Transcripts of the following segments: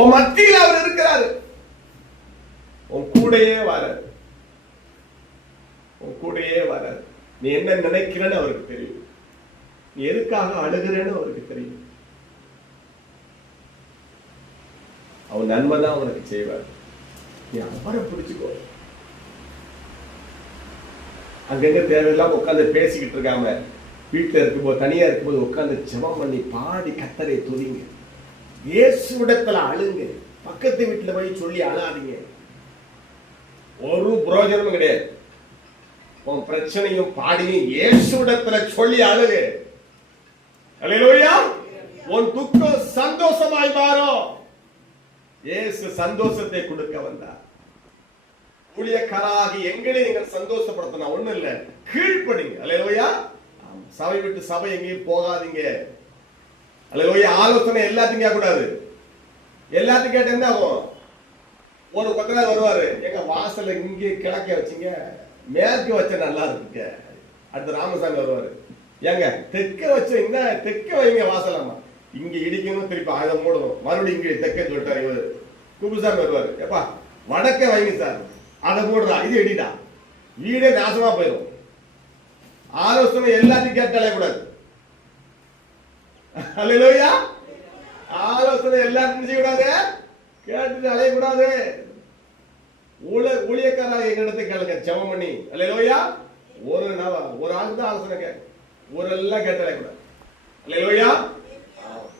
உன் மத்தியில் அவர் இருக்கிறாரு. உன் கூடையே வராது, உன் கூடையே வராது. நீ என்ன நினைக்கிறன்னு அவருக்கு தெரியும். நீ எதுக்காக அழுகிறன்னு அவருக்கு தெரியும். அவன் நன்மை தான் அவனுக்கு செய்வார். நீ அவரை பிடிச்சுக்கோ. அங்கங்க தேவையில்லாம உட்காந்து பேசிக்கிட்டு இருக்காம வீட்டுல இருக்கும்போது, தனியா இருக்கும்போது உட்காந்து ஜெபம் பண்ணி பாடி கர்த்தரை துதிங்க. இயேசுவிடத்துல அழுங்க. பக்கத்து வீட்டுல போய் சொல்லி அழாதீங்க. ஒரு பிரயோஜனமும் கிடையாது. உன் பிரச்சனையும் பாடியும் இயேசுவிடத்துல சொல்லி அழுக. அல்லேலூயா. உன் துக்கம் சந்தோஷமாய் மாறும். இயேசு சந்தோஷத்தை கொடுக்க வந்தார். ஊழியக்காரராகி எங்களை நீங்கள் சந்தோஷப்படுத்தணும். ஒண்ணு இல்ல, கீழ்ப்படிங்க. அல்லேலூயா. சபை விட்டு சபை எங்கேயும் போகாதீங்க. அல்லேலூயா. ஆலோசனை எல்லாத்தையும் கேட்க கூடாது. எல்லாத்தையும் கேட்ட என்ன ஆகும்? ஒரு கொத்தனார் வருவாரு, எங்க வாசல்ல இங்கே கிழக்க வச்சீங்க, மேற்கு வச்ச நல்லா இருக்குங்க. அடுத்து ராமசாமி வருவாரு, ஏங்க தெற்க வச்சீங்க, தெற்க வைங்க வாசலம்மா, இங்க இடிக்கணும், திருப்பி அதை மூடணும், மறுபடியும் இங்க தெற்க சொல்லிட்டாரு இவரு. குப்புசாமி வருவாரு, எப்பா வடக்க வைங்க சார், அதை மூடுறா, இது இடிடா, வீடே நாசமா போயிடும். ஆலோசனை எல்லாத்தையும் கேட்டாலே கூடாது. அல்லேலூயா. ஆலோசனை எல்லாத்தையும் செய்யக்கூடாது, கேட்டுட்டு அலையக்கூடாது. ஊழியக்காரர் எங்கிட்ட கேளுங்க, ஜெபம் பண்ணி. அல்லேலூயா. ஒரு ஆளுக்கு தான் ஆலோசனை கேட்க, ஒரு எல்லாம் கேட்டு அலையக்கூடாது. அல்லேலூயா.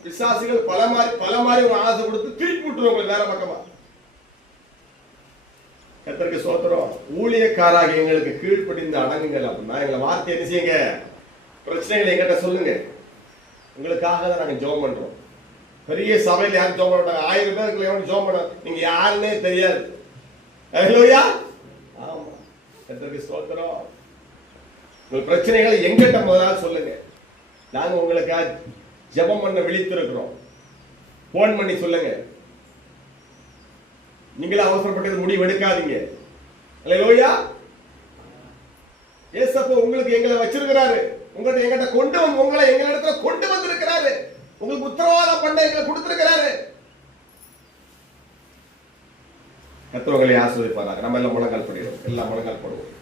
பிசாசுகள் பல மாதிரி ஒரு ஆசை கொடுத்து திருப்பி விட்டுருவோம் வேற பக்கமா. கர்த்தருக்கு ஸ்தோத்திரம். ஊழியக்காராக எங்களுக்கு கீழ்ப்படிந்து அடங்குங்கள் அப்படின்னா எங்களை வார்த்தை என்ன செய்யுங்க, பிரச்சனைகளை எங்கிட்ட சொல்லுங்க. உங்களுக்காக தான் நாங்க ஜெபம் பண்றோம். பெரிய சபையில யாரும் ஜெபம் பண்ண மாட்டாங்க. 1000 பேருக்கு எவனும் ஜெபம் பண்ண, நீங்க யாருன்னே தெரியாது. அல்லேலூயா. ஆமா. கர்த்தருக்கு ஸ்தோத்திரம். உங்கள் பிரச்சனைகளை எங்கிட்ட முதல்ல சொல்லுங்க. நாங்க உங்களுக்காக ஜெபம் பண்ண விழித்திருக்கிறோம். போன் பண்ணி சொல்லுங்க. நீங்களே அவசரப்பட்டது முடிவு எடுக்காதீங்க. அல்லேலூயா. இயேசு உங்களுக்கு எங்களை வச்சிருக்கிறாரு. உங்கள்ட்ட எங்கிட்ட கொண்டு வந்து, உங்களை எங்களிடத்துல கொண்டு வந்திருக்கிறாரு. உங்களுக்கு உத்தரவாதம் பண்ண எங்களை கொடுத்திருக்கிறாரு. கர்த்தர் உங்களை ஆசீர்வதிப்பாராக. நம்ம எல்லாம் முழங்கால் படிடுவோம். எல்லாம் முழங்கால் போடுவோம்.